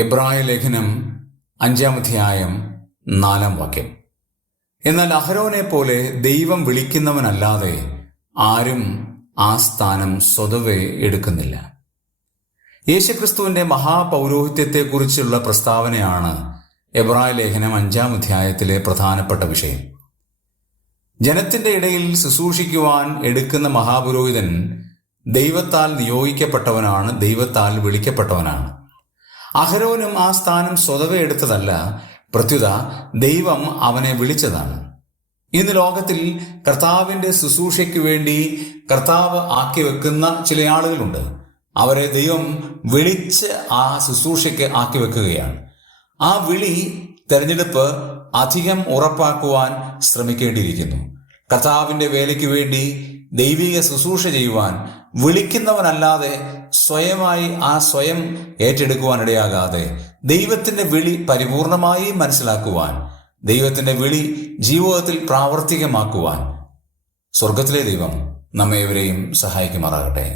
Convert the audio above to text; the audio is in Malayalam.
എബ്രായ ലേഖനം 5-ാം അധ്യായം 4-ാം വാക്യം. എന്നാൽ അഹരോനെ പോലെ ദൈവം വിളിക്കുന്നവനല്ലാതെ ആരും ആ സ്ഥാനം സ്വതവേ എടുക്കുന്നില്ല. യേശുക്രിസ്തുവിന്റെ മഹാപൗരോഹിത്യത്തെക്കുറിച്ചുള്ള പ്രസ്താവനയാണ് എബ്രായ ലേഖനം 5-ാം അധ്യായത്തിലെ പ്രധാനപ്പെട്ട വിഷയം. ജനത്തിന്റെ ഇടയിൽ ശുശ്രൂഷിക്കുവാൻ എടുക്കുന്ന മഹാപുരോഹിതൻ ദൈവത്താൽ നിയോഗിക്കപ്പെട്ടവനാണ്, ദൈവത്താൽ വിളിക്കപ്പെട്ടവനാണ്. അഹരോനും ആ സ്ഥാനം സ്വതവേ എടുത്തതല്ല, പ്രത്യുത ദൈവം അവനെ വിളിച്ചതാണ്. ഇന്ന് ലോകത്തിൽ കർത്താവിന്റെ ശുശ്രൂഷയ്ക്ക് വേണ്ടി കർത്താവ് ആക്കി വെക്കുന്ന ചില ആളുകളുണ്ട്. അവരെ ദൈവം വിളിച്ച് ആ ശുശ്രൂഷയ്ക്ക് ആക്കി വെക്കുകയാണ്. ആ വിളി, തെരഞ്ഞെടുപ്പ് അധികം ഉറപ്പാക്കുവാൻ ശ്രമിക്കേണ്ടിയിരിക്കുന്നു. കർത്താവിന്റെ വേലയ്ക്ക് വേണ്ടി ദൈവിക ശുശ്രൂഷ ചെയ്യുവാൻ വിളിക്കുന്നവനല്ലാതെ സ്വയമായി സ്വയം ഏറ്റെടുക്കുവാനിടയാകാതെ ദൈവത്തിന്റെ വിളി പരിപൂർണമായി മനസ്സിലാക്കുവാൻ, ദൈവത്തിന്റെ വിളി ജീവിതത്തിൽ പ്രാവർത്തികമാക്കുവാൻ സ്വർഗത്തിലെ ദൈവം നമ്മേവരെയും സഹായിക്കുമാറാകട്ടെ.